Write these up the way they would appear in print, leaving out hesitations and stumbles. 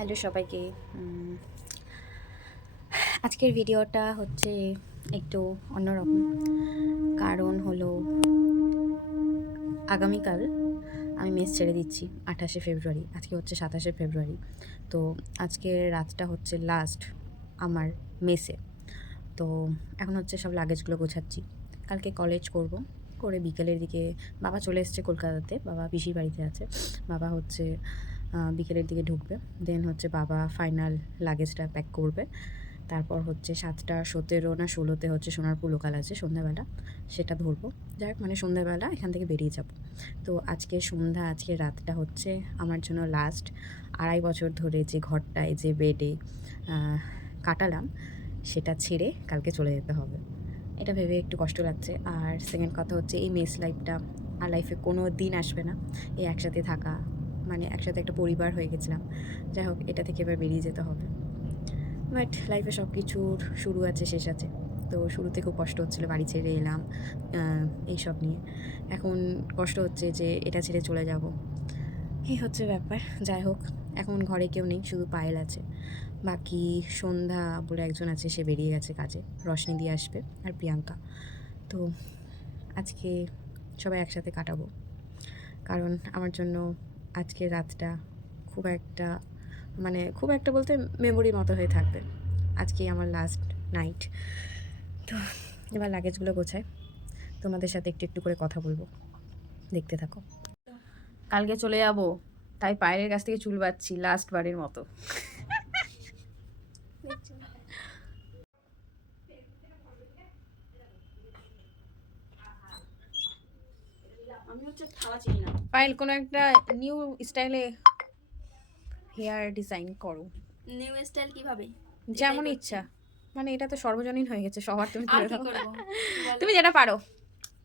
Hello সবাইকে। আজকের ভিডিওটা হচ্ছে একটু অন্যরকম। কারণ হলো আগামীকাল আমি মেস ছেড়ে দিচ্ছি 28শে ফেব্রুয়ারি। আজকে হচ্ছে 27শে ফেব্রুয়ারি। তো আজকের রাতটা হচ্ছে লাস্ট আমার মেসে। তো এখন হচ্ছে সব লাগেজগুলো গোছাচ্ছি। কালকে কলেজ করব, করে বিকেলের দিকে বাবা চলে এসছে কলকাতাতে, বাবা পিসির বাড়িতে আছে। বাবা হচ্ছে বিকেলের দিকে ঢুকবে, দেন হচ্ছে বাবা ফাইনাল লাগেজটা প্যাক করবে। তারপর হচ্ছে 7:17 না 16-তে হচ্ছে সোনারপুর লোকাল আছে সন্ধ্যাবেলা, সেটা ধরবো। যাই হোক, মানে সন্ধ্যাবেলা এখান থেকে বেরিয়ে যাব। তো আজকে সন্ধ্যা, আজকে রাতটা হচ্ছে আমার জন্য লাস্ট। 2.5 বছর ধরে যে ঘরটায় যে বেডে কাটালাম, সেটা ছেড়ে কালকে চলে যেতে হবে। এটা ভেবে একটু কষ্ট লাগছে। আর সেকেন্ড কথা হচ্ছে, এই মেস লাইফটা আর লাইফে কোনো দিন আসবে না। এই একসাথে থাকা, মানে একসাথে একটা পরিবার হয়ে গেছিলাম। যাই হোক, এটা থেকে এবার বেরিয়ে যেতে হবে। বাট লাইফে সব কিছুর শুরু আছে, শেষ আছে। তো শুরুতে খুব কষ্ট হচ্ছিলো, বাড়ি ছেড়ে এলাম এইসব নিয়ে। এখন কষ্ট হচ্ছে যে এটা ছেড়ে চলে যাব, এই হচ্ছে ব্যাপার। যাই হোক, এখন ঘরে কেউ নেই, শুধু পায়েল আছে। বাকি সন্ধ্যা বলে একজন আছে, সে বেরিয়ে গেছে কাজে, রশনি দিয়ে আসবে, আর প্রিয়াঙ্কা। তো আজকে সবাই একসাথে কাটাবো, কারণ আমার জন্য আজকের রাতটা খুব একটা, মানে খুব একটা বলতে মেমোরির মতো হয়ে থাকবে। আজকেই আমার লাস্ট নাইট। তো এবার লাগেজগুলো গোছায়, তোমাদের সাথে একটু একটু করে কথা বলবো, দেখতে থাকো। কালকে চলে যাব, তাই পায়ের কাছ থেকে চুল বাঁধছি লাস্ট বারের মতো। আমি হচ্ছে থালা চিনি না। পায়েল, কোনো একটা নিউ স্টাইলে হেয়ার ডিজাইন করো। নিউ স্টাইল কিভাবে? যেমন ইচ্ছা, মানে এটা তো সর্বজনীন হয়ে গেছে, সবার তুমি আর করে কি দাও। করব? তুমি যেটা পারো,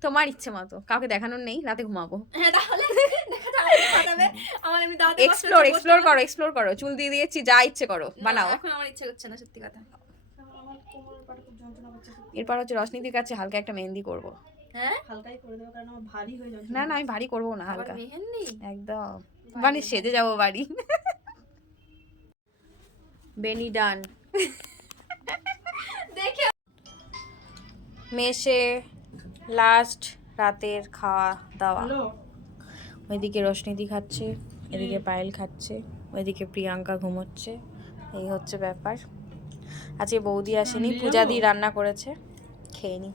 তোমার ইচ্ছে মতো, কাউকে দেখানোর নেই, রাতে ঘুমাবো। হ্যাঁ, তাহলে দেখাটা আমাকে পাঠাবে। আমার এমনি দাঁতে কষ্ট এক্সপ্লোর হচ্ছে, এক্সপ্লোর বসতে করো, এক্সপ্লোর করো, চুল দিয়ে দিয়েছি, যা ইচ্ছে করো, না, বানাও। এখন আমার ইচ্ছে করছে না, সত্যি কথা। আমার কোমরের পাটা খুব যন্ত্রণা করছে সত্যি। এরপর হচ্ছে রশনিদির কাছে হালকা একটা মেহেন্দি করব। হ্যাঁ, হালকাই করে দেবো, কারণ আমার ভারী হয়ে যাচ্ছে। না না, আমি ভারী করবো না, আবার হালকা মেহেন্দি একদম, ভারী, মানে সেজে যাবো বাড়ি। বেনি ডান। দেখে মেসে লাস্ট রাতের খাওয়া দাওয়া। ওইদিকে রশনিদি খাচ্ছে, এদিকে পায়েল খাচ্ছে, ওইদিকে প্রিয়াঙ্কা ঘুমোচ্ছে। এই হচ্ছে ব্যাপার। আজকে বৌদি আসেনি, পূজা দি রান্না করেছে, খেয়ে নি।